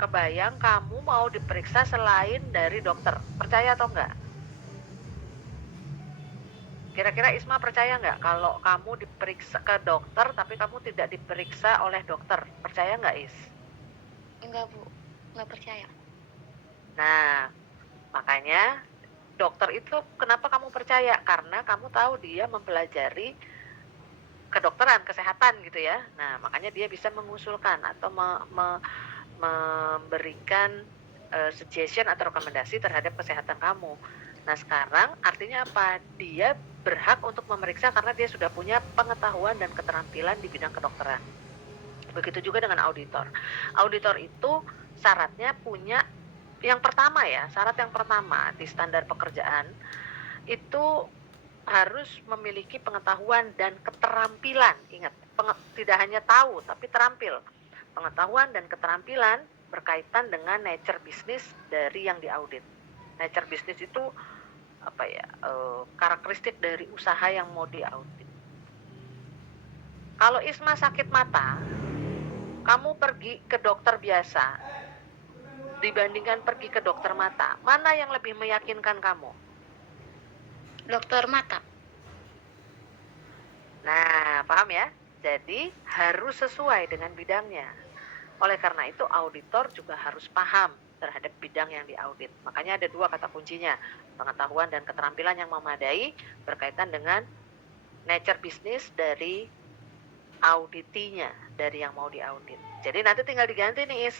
kebayang kamu mau diperiksa selain dari dokter. Percaya atau enggak? Kira-kira Isma percaya nggak kalau kamu diperiksa ke dokter tapi kamu tidak diperiksa oleh dokter? Percaya nggak, Is? Enggak, Bu. Enggak percaya. Nah, makanya dokter itu kenapa kamu percaya? Karena kamu tahu dia mempelajari kedokteran, kesehatan gitu ya. Nah, makanya dia bisa mengusulkan atau memberikan suggestion atau rekomendasi terhadap kesehatan kamu. Nah, sekarang artinya apa? Dia berhak untuk memeriksa karena dia sudah punya pengetahuan dan keterampilan di bidang kedokteran. Begitu juga dengan auditor. Auditor itu syaratnya punya yang pertama ya, syarat yang pertama di standar pekerjaan itu harus memiliki pengetahuan dan keterampilan. Ingat, tidak hanya tahu tapi terampil. Pengetahuan dan keterampilan berkaitan dengan nature bisnis dari yang diaudit. Nature bisnis itu apa ya? Karakteristik dari usaha yang mau diaudit. Kalau Isma sakit mata, kamu pergi ke dokter biasa dibandingkan pergi ke dokter mata, mana yang lebih meyakinkan kamu? Dokter mata. Nah, paham ya? Jadi harus sesuai dengan bidangnya. Oleh karena itu auditor juga harus paham terhadap bidang yang diaudit. Makanya ada dua kata kuncinya, pengetahuan dan keterampilan yang memadai berkaitan dengan nature bisnis dari auditinya, dari yang mau diaudit. Jadi nanti tinggal diganti nih, Is.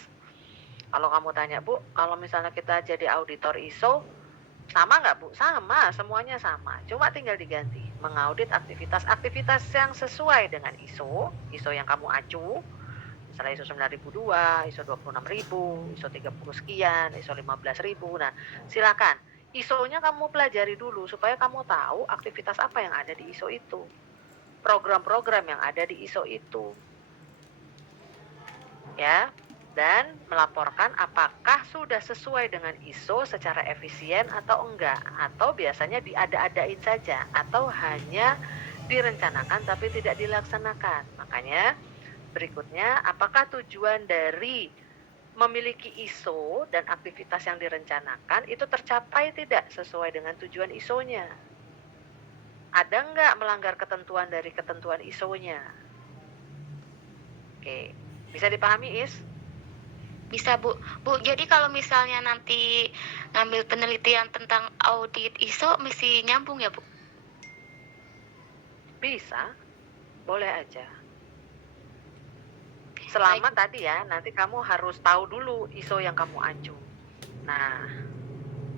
Kalau kamu tanya, Bu, kalau misalnya kita jadi auditor ISO, sama nggak, Bu? Sama, semuanya sama. Cuma tinggal diganti. Mengaudit aktivitas yang sesuai dengan ISO yang kamu acu, misalnya ISO 9002, ISO 26000, ISO 30 sekian, ISO 15000. Nah, silakan. ISO-nya kamu pelajari dulu supaya kamu tahu aktivitas apa yang ada di ISO itu. Program-program yang ada di ISO itu. Ya, dan melaporkan apakah sudah sesuai dengan ISO secara efisien atau enggak, atau biasanya diada-adain saja, atau hanya direncanakan tapi tidak dilaksanakan. Makanya berikutnya, apakah tujuan dari memiliki ISO dan aktivitas yang direncanakan itu tercapai tidak sesuai dengan tujuan ISO-nya? Ada enggak melanggar ketentuan dari ketentuan ISO-nya? Oke, bisa dipahami, Is? Bisa, Bu. Bu, jadi kalau misalnya nanti ngambil penelitian tentang audit ISO mesti nyambung ya, Bu? Bisa, boleh aja. Selama tadi ya, nanti kamu harus tahu dulu ISO yang kamu acu. Nah,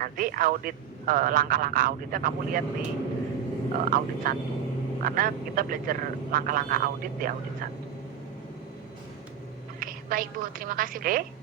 nanti audit langkah-langkah auditnya kamu lihat di audit 1. Karena kita belajar langkah-langkah audit di audit 1. Oke, baik Bu. Terima kasih, Bu. Oke?